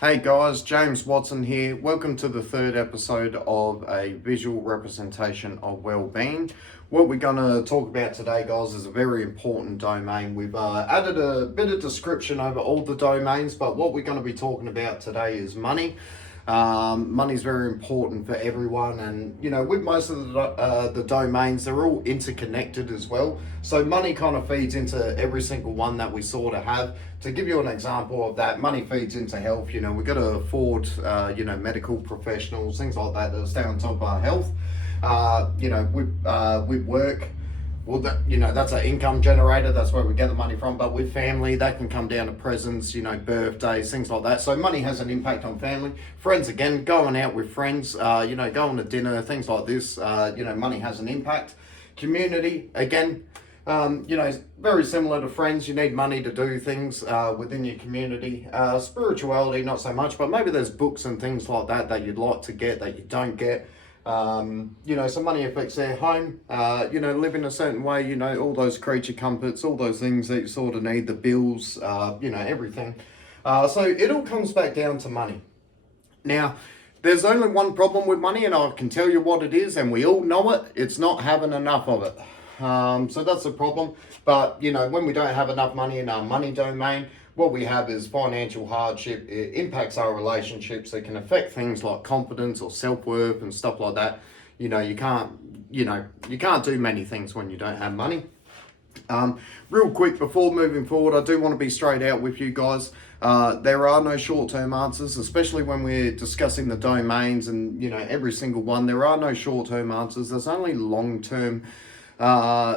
Hey guys, James Watson here. Welcome to the third episode of a visual representation of well-being. What we're going to talk about today, guys, is a very important domain. We've added a bit of description over all the domains, but what we're going to be talking about today is money. Money is very important for everyone, and with most of the domains, they're all interconnected as well. So money kind of feeds into every single one that we sort of have. To give you an example of that, money feeds into health. We've got to afford medical professionals, things like that stay on top of our health. With work. Well, that's an income generator. That's where we get the money from. But with family, that can come down to presents, birthdays, things like that. So money has an impact on family. Friends, again, going out with friends, going to dinner, things like this. Money has an impact. Community, again, very similar to friends. You need money to do things within your community. Spirituality, not so much, but maybe there's books and things like that you'd like to get that you don't get. Some money affects their home, live in a certain way, all those creature comforts, all those things that you sort of need, the bills, everything. So it all comes back down to money. Now, there's only one problem with money, and I can tell you what it is, and we all know it. It's not having enough of it. So that's the problem. But, when we don't have enough money in our money domain, what we have is financial hardship. It impacts our relationships. It can affect things like confidence or self-worth and stuff like that. You can't do many things when you don't have money. Real quick, before moving forward, I do want to be straight out with you guys. There are no short-term answers, especially when we're discussing the domains and, every single one. There are no short-term answers. There's only long-term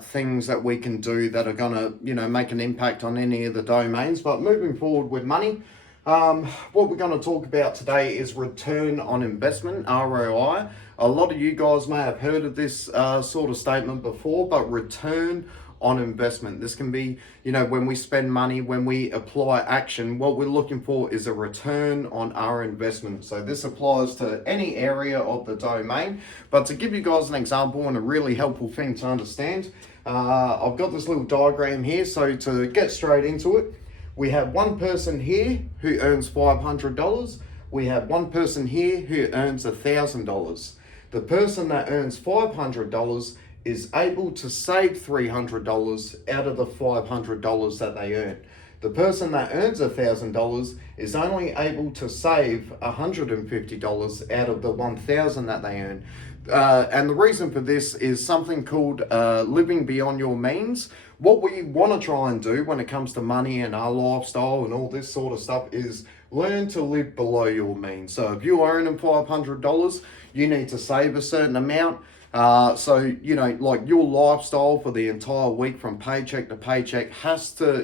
things that we can do that are gonna make an impact on any of the domains. But moving forward with money, what we're going to talk about today is return on investment, ROI. A lot of you guys may have heard of this sort of statement before, but return on investment. This can be, when we spend money, when we apply action, what we're looking for is a return on our investment. So this applies to any area of the domain. But to give you guys an example and a really helpful thing to understand, I've got this little diagram here. So to get straight into it, we have one person here who earns $500. We have one person here who earns $1,000. The person that earns $500 is able to save $300 out of the $500 that they earn. The person that earns $1,000 is only able to save $150 out of the $1,000 that they earn. And the reason for this is something called living beyond your means. What we want to try and do when it comes to money and our lifestyle and all this sort of stuff is learn to live below your means. So if you're earning $500, you need to save a certain amount. Like your lifestyle for the entire week from paycheck to paycheck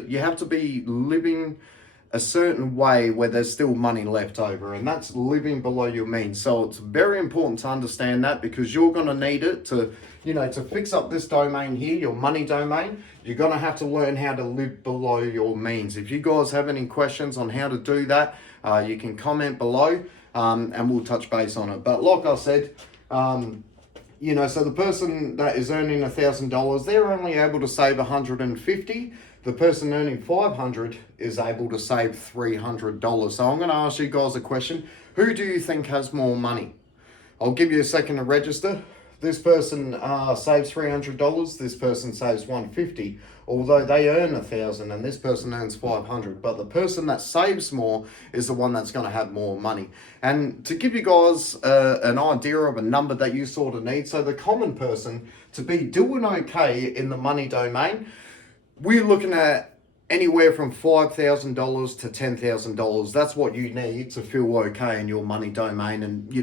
you have to be living a certain way where there's still money left over, and that's living below your means. So it's very important to understand that, because you're going to need it to fix up this domain here, your money domain. You're going to have to learn how to live below your means. If you guys have any questions on how to do that, you can comment below, and we'll touch base on it. But like I said, so the person that is earning $1,000, they're only able to save $150. The person earning $500 is able to save $300. So I'm going to ask you guys a question. Who do you think has more money? I'll give you a second to register. This person saves $300. This person saves $150. Although they earn $1,000 and this person earns $500. But the person that saves more is the one that's going to have more money. And to give you guys an idea of a number that you sort of need, so the common person to be doing okay in the money domain, we're looking at anywhere from $5,000 to $10,000. That's what you need to feel okay in your money domain, and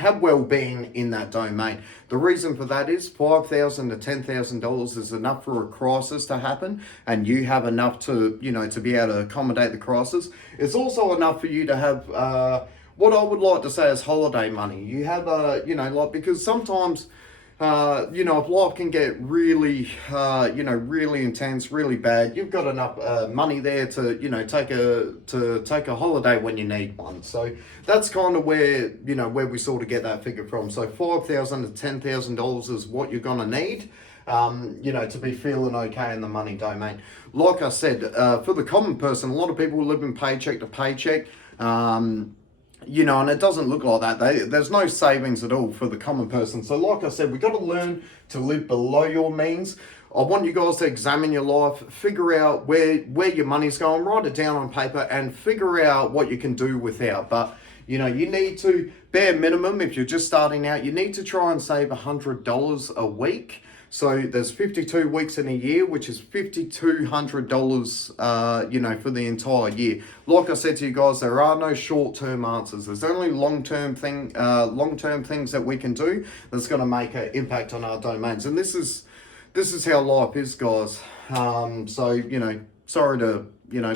have well-being in that domain. The reason for that is $5,000 to $10,000 is enough for a crisis to happen, and you have enough to to be able to accommodate the crisis. It's also enough for you to have what I would like to say is holiday money. You have because sometimes if life can get really, really intense, really bad, you've got enough money there to, take a holiday when you need one. So that's kind of where we sort of get that figure from. So $5,000 to $10,000 is what you're gonna need. to be feeling okay in the money domain. Like I said, for the common person, a lot of people live in paycheck to paycheck. And it doesn't look like that. There's no savings at all for the common person. So like I said, we've got to learn to live below your means. I want you guys to examine your life, figure out where your money's going, write it down on paper, and figure out what you can do without. But, you need to, bare minimum, if you're just starting out, you need to try and save $100 a week. So there's 52 weeks in a year, which is $5,200, for the entire year. Like I said to you guys, there are no short-term answers. There's only long-term things that we can do that's going to make an impact on our domains. And this is how life is, guys. Sorry to,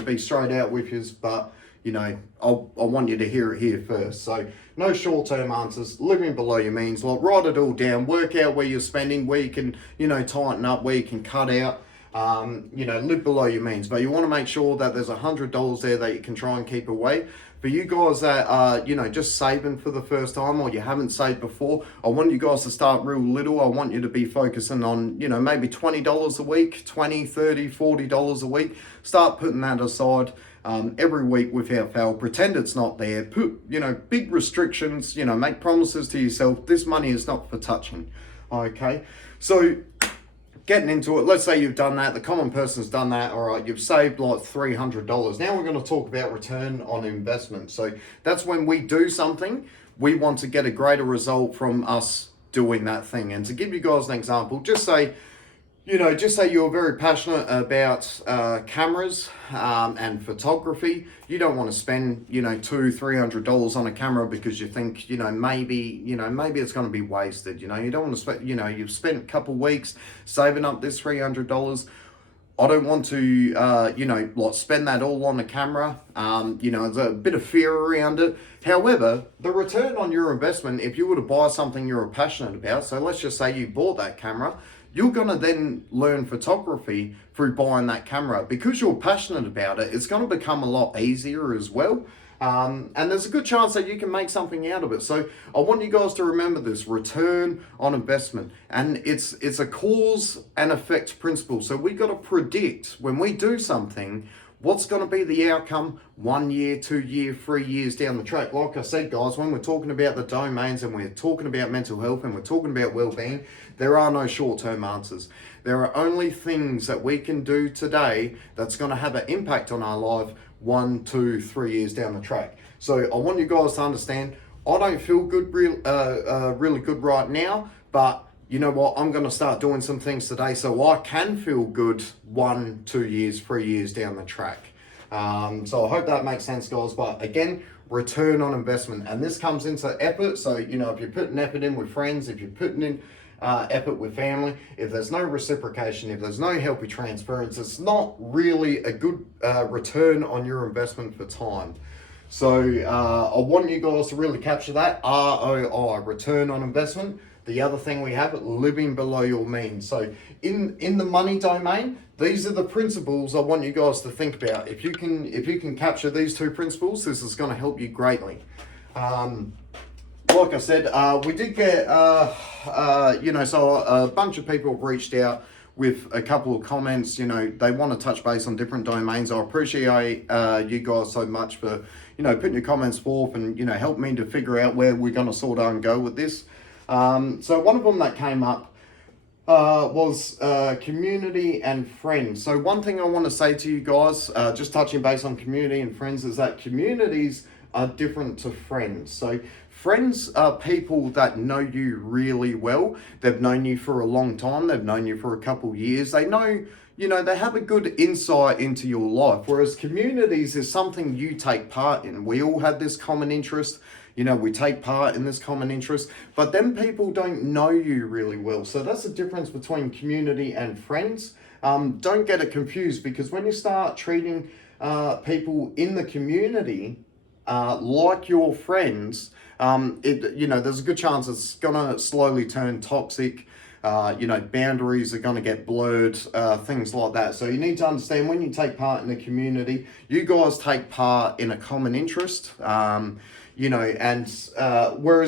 be straight out with you, but, I want you to hear it here first. So no short-term answers, living below your means. Like, write it all down, work out where you're spending, where you can, tighten up, where you can cut out, live below your means. But you want to make sure that there's $100 there that you can try and keep away. For you guys that are, just saving for the first time, or you haven't saved before, I want you guys to start real little. I want you to be focusing on, maybe $20 a week, $20, $30, $40 a week. Start putting that aside every week without fail. Pretend it's not there. Put, big restrictions, make promises to yourself. This money is not for touching. Okay. So getting into it, let's say you've done that, the common person's done that, all right, you've saved like $300. Now we're going to talk about return on investment. So that's when we do something, we want to get a greater result from us doing that thing. And to give you guys an example, just say you're very passionate about cameras and photography. You don't want to spend, $200-$300 on a camera because you think, maybe it's going to be wasted. You don't want to spend, you've spent a couple weeks saving up this $300. I don't want to, spend that all on a camera. There's a bit of fear around it. However, the return on your investment, if you were to buy something you're passionate about, so let's just say you bought that camera, you're going to then learn photography through buying that camera. Because you're passionate about it, it's going to become a lot easier as well. And there's a good chance that you can make something out of it. So I want you guys to remember this, return on investment. And it's a cause and effect principle. So we got to predict when we do something, what's going to be the outcome 1 year, 2 year, 3 years down the track. Like I said, guys, when we're talking about the domains and we're talking about mental health and we're talking about well-being, there are no short-term answers. There are only things that we can do today that's going to have an impact on our life 1, 2, 3 years down the track. So I want you guys to understand, I don't feel good, really good right now, but you know what, I'm going to start doing some things today so I can feel good 1, 2 years, 3 years down the track. So I hope that makes sense, guys. But again, return on investment. And this comes into effort. So, if you're putting effort in with friends, if you're putting in effort with family, if there's no reciprocation, if there's no healthy transference, it's not really a good return on your investment for time. So I want you guys to really capture that ROI, return on investment. The other thing we have, living below your means. So in the money domain, these are the principles I want you guys to think about. If you can capture these two principles, this is going to help you greatly. Like I said, we did get, so a bunch of people have reached out with a couple of comments. They want to touch base on different domains. I appreciate you guys so much for, putting your comments forth and, help me to figure out where we're going to sort of go with this. So one of them that came up was community and friends. So one thing I want to say to you guys, just touching base on community and friends, is that communities are different to friends. So friends are people that know you really well. They've known you for a long time. They've known you for a couple of years. They know, they have a good insight into your life. Whereas communities is something you take part in. We all have this common interest. We take part in this common interest, but then people don't know you really well. So that's the difference between community and friends. Don't get it confused, because when you start treating people in the community like your friends, there's a good chance it's gonna slowly turn toxic. boundaries are going to get blurred, things like that. So you need to understand when you take part in a community, you guys take part in a common interest. Whereas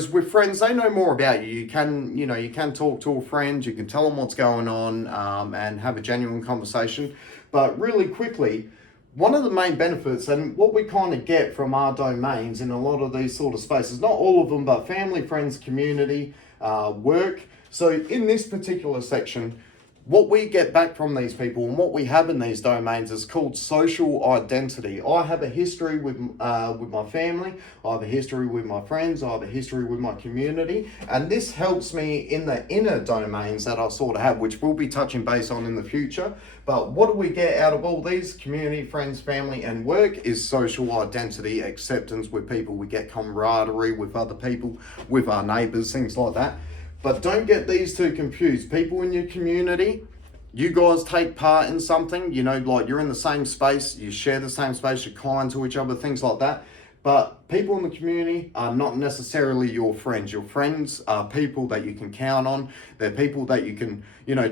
with friends, they know more about you. You can talk to a friend, you can tell them what's going on, and have a genuine conversation. But really quickly, one of the main benefits and what we kind of get from our domains in a lot of these sort of spaces, not all of them, but family, friends, community, work. So in this particular section, what we get back from these people and what we have in these domains is called social identity. I have a history with my family, I have a history with my friends, I have a history with my community, and this helps me in the inner domains that I sort of have, which we'll be touching base on in the future. But what do we get out of all these? Community, friends, family, and work is social identity, acceptance with people. We get camaraderie with other people, with our neighbours, things like that. But don't get these two confused. People in your community, you guys take part in something, like you're in the same space, you share the same space, you're kind to each other, things like that. But people in the community are not necessarily your friends. Your friends are people that you can count on. They're people that you can,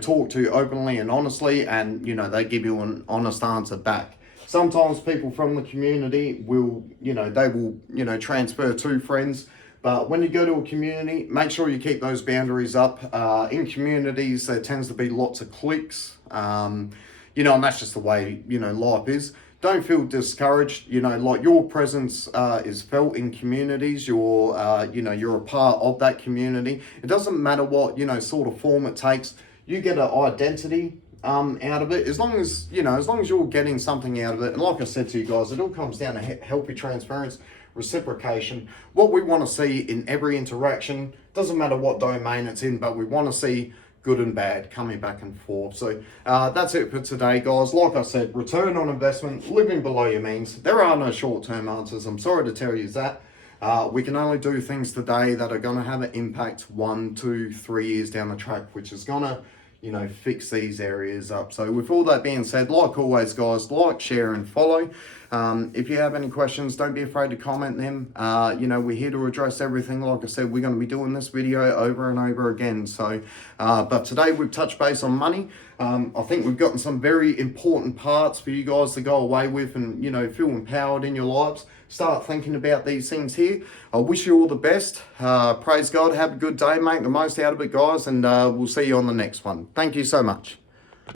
talk to openly and honestly, and, they give you an honest answer back. Sometimes people from the community will, transfer to friends. But when you go to a community, make sure you keep those boundaries up. In communities, there tends to be lots of cliques, and that's just the way, life is. Don't feel discouraged, like your presence is felt in communities. You're a part of that community. It doesn't matter what, sort of form it takes. You get an identity out of it, as long as you're getting something out of it. And like I said to you guys, it all comes down to healthy transparency, reciprocation. What we want to see in every interaction, doesn't matter what domain it's in, but we want to see good and bad coming back and forth. So that's it for today, guys. Like I said, return on investment, living below your means. There are no short-term answers. I'm sorry to tell you that. We can only do things today that are going to have an impact 1, 2, 3 years down the track, which is going to fix these areas up. So with all that being said, like always, guys, like, share, and follow. If you have any questions, don't be afraid to comment them. We're here to address everything. Like I said, we're going to be doing this video over and over again. So, but today we've touched base on money. I think we've gotten some very important parts for you guys to go away with and, feel empowered in your lives. Start thinking about these things here. I wish you all the best. Praise God. Have a good day. Make the most out of it, guys. And we'll see you on the next one. Thank you so much.